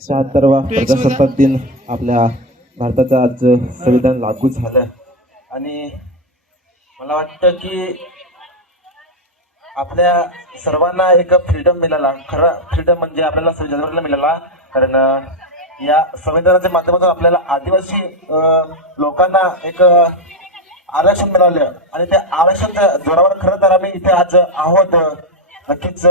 शहात्तरवा प्रजासत्ताक दिन आपल्या भारताचं आज संविधान लागू झालं. आणि मला वाटतं की आपल्या सर्वांना एक फ्रीडम मिळाला. खरा फ्रीडम म्हणजे आपल्याला जन्माला मिळाला. कारण या संविधानाच्या माध्यमातून आपल्याला आदिवासी लोकांना एक आरक्षण मिळालं. आणि त्या आरक्षणाच्या जोरावर खरं तर आम्ही इथे आज आहोत. नक्कीच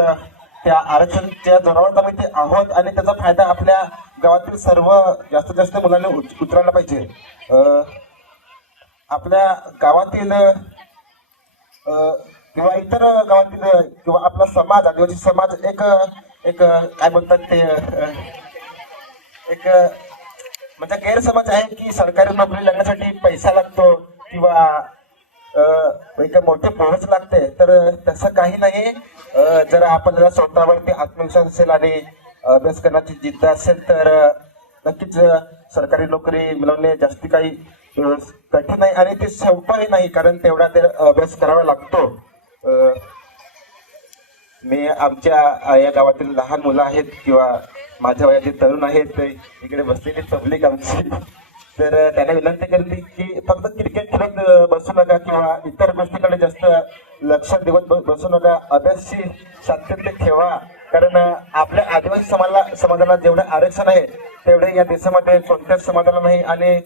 त्या आरक्षणच्या जोरावर आम्ही ते आहोत आणि त्याचा फायदा आपल्या गावातील सर्व जास्तीत जास्त मुलांनी उच- पाहिजे. आपल्या गावातील किंवा इतर गावातील किंवा आपला समाज आदिवासी समाज एक एक काय म्हणतात ते एक म्हणजे गैरसमज आहे की सरकारी नोकरी लागण्यासाठी पैसा लागतो किंवा एक मोठी पोहोच लागते तर तसं काही नाही. जर आपल्याला स्वतःवरती आत्मविश्वास असेल आणि अभ्यास करण्याची जिद्द असेल तर नक्कीच सरकारी नोकरी मिळवणे जास्ती काही कठीण नाही आणि ते सोपंही नाही कारण तेवढा ते अभ्यास करावा लागतो. मी आमच्या या गावातील लहान मुलं आहेत किंवा माझ्या वयाचे तरुण आहेत. इकडे बसलेली पब्लिक आमची. तर त्यांना विनंती करते की फक्त क्रिकेट खेळत बसू नका किंवा इतर गोष्टीकडे जास्त लक्ष देवत बसू नका. अभ्यासशी सातत्य ठेवा. कारण आपल्या आदिवासी समाजाला समाजाला जेवढं आरक्षण आहे तेवढे या देशामध्ये कोणत्याच समाजाला नाही. आणि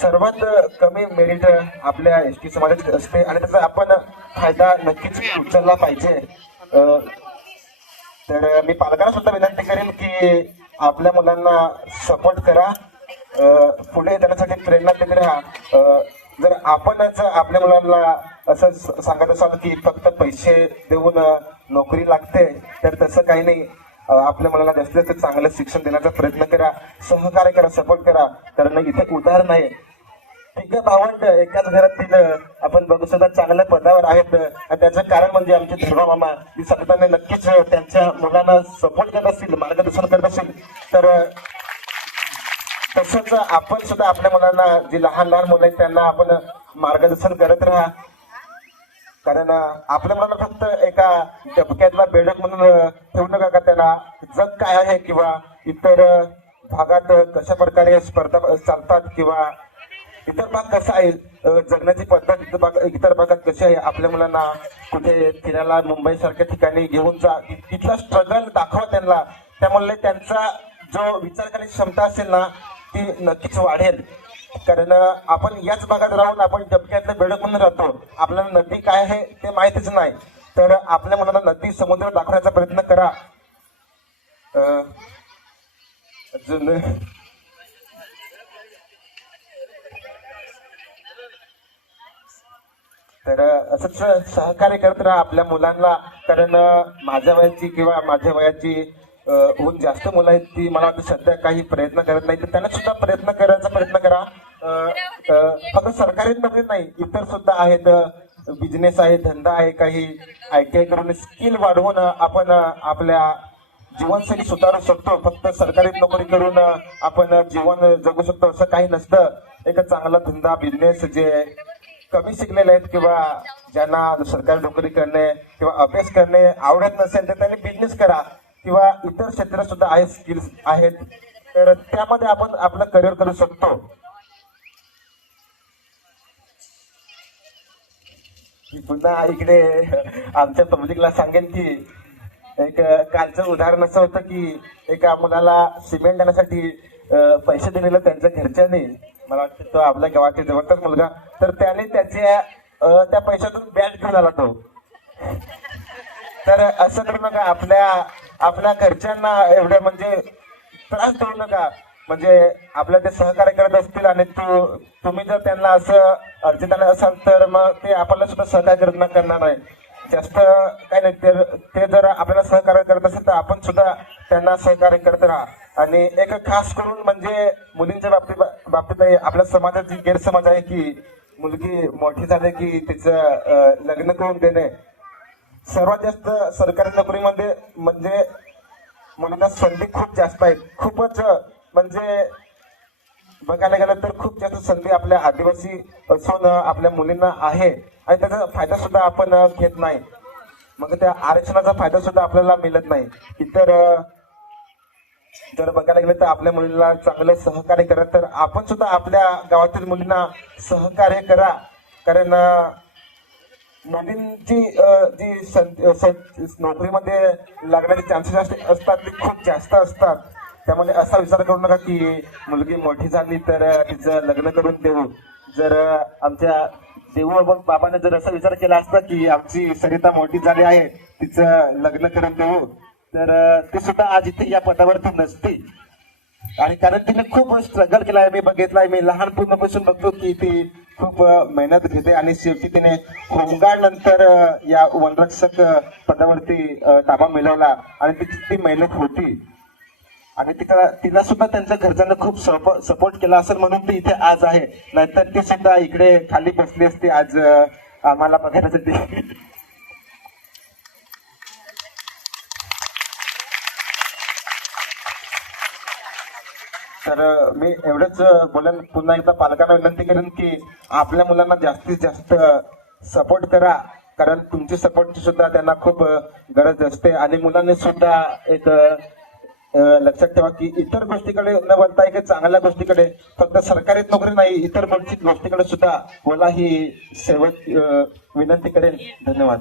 सर्वात कमी मेरिट आपल्या एस टी समाजात असते. आणि त्याचा आपण फायदा नक्कीच उचलला पाहिजे. तर मी पालकांना सुद्धा विनंती करेन की आपल्या मुलांना सपोर्ट करा. पुढे जाण्यासाठी प्रेरणा देत राहा जर आपणच आपल्या मुलांना असं स- सांगत असाल की फक्त पैसे देऊन नोकरी लागते तर तसं काही नाही. आपल्या मुलाला जास्तीत जास्त चांगलं शिक्षण देण्याचा प्रयत्न करा सहकार्य करा सपोर्ट करा. कारण इथे उदाहरण आहे. तिघ भावंड एकाच घरातील आपण बघू सुद्धा चांगल्या पदावर आहेत. आणि त्याचं कारण म्हणजे आमचे धर्मा मामा ही संघटना नक्कीच त्यांच्या मुलांना सपोर्ट करत असतील मार्गदर्शन करत असतील. तर तसंच आपण सुद्धा आपल्या मुलांना जी लहान लहान मुलं आहेत त्यांना आपण मार्गदर्शन करत राहा. कारण आपल्या मुलांना फक्त एका डबक्यातला बेडक म्हणून ठेवू नका का त्यांना? जग काय आहे किंवा इतर भागात कशा प्रकारे स्पर्धा चालतात किंवा इतर भाग कसा आहे? जगण्याची पद्धत इतर भाग इतर भागात कशी आहे? आपल्या मुलांना कुठे फिरायला मुंबई सारख्या ठिकाणी घेऊन जा इथला तिथला स्ट्रगल दाखवा त्यांना. त्यामुळे त्यांचा जो विचार करण्याची क्षमता असेल ना ती नक्कीच वाढेल. कारण आपण याच भागात राहून आपण डबक्यातलं बेडकून राहतो? आपल्याला नदी काय आहे ते माहितीच नाही. तर आपल्या मुलांना नदी समुद्र दाखवण्याचा प्रयत्न करा. अजून तर असंच सहकार्य करत राहा आपल्या मुलांना. कारण माझ्या वयाची किंवा माझ्या वयाची होऊन जास्त मुलं आहेत ती मला सध्या काही प्रयत्न करत नाही. तर त्यांना सुद्धा प्रयत्न करायचा प्रयत्न करा. फक्त सरकारी नोकरी नाही इतर सुद्धा आहेत. बिझनेस आहे धंदा आहे काही आय टी आय करून स्किल वाढवून आपण आपल्या जीवनशैली सुधारू शकतो. फक्त सरकारी नोकरी करून आपण जीवन जगू शकतो असं काही नसतं. एक चांगला धंदा बिझनेस जे कमी शिकलेले आहेत किंवा ज्यांना सरकारी नोकरी करणे किंवा अभ्यास करणे आवडत नसेल तर त्यांनी बिझनेस करा. किंवा इतर क्षेत्र सुद्धा आहेत स्किल्स आहेत तर त्यामध्ये आपण आपलं करिअर करू शकतो. मी पुन्हा इकडे आमच्या पब्लिकला सांगेन की एक कालचं उदाहरण असं होतं की एका मुलाला सिमेंट देण्यासाठी पैसे दिलेले त्यांच्या घरच्यांनी. मला वाटतं तो आपल्या गावातील जवळचाच मुलगा. तर त्याने त्याच्या त्या पैशातून बॅट घेऊन आला तो. तर असं करू नका आपल्या आपल्या घरच्यांना एवढं म्हणजे त्रास देऊ नका. म्हणजे आपल्या ते सहकार्य करत असतील आणि तू तुम्ही जर त्यांना असं अर्जिताने असाल तर मग ते आपल्याला सुद्धा सहकार्य करत न करणार नाही. जास्त काय नाही ते ते जर आपल्याला सहकार्य करत असेल तर आपण सुद्धा त्यांना सहकार्य करत राहा. आणि एक खास करून म्हणजे मुलींच्या बाबतीत बाबतीत आपल्या समाजाची गैरसमज आहे की मुलगी मोठी झाली की तिचं लग्न करून देणे सर्वात जास्त सरकारी नोकरीमध्ये म्हणजे मुलींना संधी खूप जास्त आहेत. खूपच म्हणजे बघायला गेलं तर खूप जास्त संधी आपल्या आदिवासी असून आपल्या मुलींना आहे आणि त्याचा फायदा सुद्धा आपण घेत नाही. मग त्या आरक्षणाचा फायदा सुद्धा आपल्याला मिळत नाही. इतर जर बघायला गेलं तर आपल्या मुलीला चांगलं सहकार्य करा तर आपण सुद्धा आपल्या गावातील मुलींना सहकार्य करा. कारण मुलींची जी सं- नोकरीमध्ये लागण्याचे चान्सेस असतात ते खूप जास्त असतात. त्यामुळे असा विचार करू नका की मुलगी मोठी झाली तर तिचं लग्न करून देऊ. जर आमच्या देऊ बाबा- बाबाने जर असा विचार केला असता की आमची सरिता मोठी झाली आहे तिचं लग्न करून देऊ तर ती सुद्धा आज इथे या पदावरती नसती. आणि कारण तिने खूप स्ट्रगल केलाय मी बघितलाय मी लहानपणापासून बघतो की ती खूप मेहनत घेते आणि शेवटी तिने होमगार्ड नंतर या वनरक्षक पदावरती ताबा मिळवला आणि तिची ती मेहनत होती. आणि तिला तिला सुद्धा त्यांच्या घरच्यांना खूप सपोर्ट केला असेल म्हणून ती इथे आज आहे. नाहीतर ती सुद्धा इकडे खाली बसली असती आज आम्हाला बघण्यासाठी तर मी एवढंच बोलेन पुन्हा एकदा पालकांना विनंती करेन की आपल्या मुलांना जास्तीत जास्त सपोर्ट करा. कारण तुमची सपोर्टची सुद्धा त्यांना खूप गरज असते. आणि मुलांनी सुद्धा एक लक्षात ठेवा की इतर गोष्टीकडे न वळता एक चांगल्या गोष्टीकडे फक्त सरकारी नोकरी नाही इतर गोष्टी गोष्टीकडे सुद्धा मला ही शेवट विनंती करेन. धन्यवाद.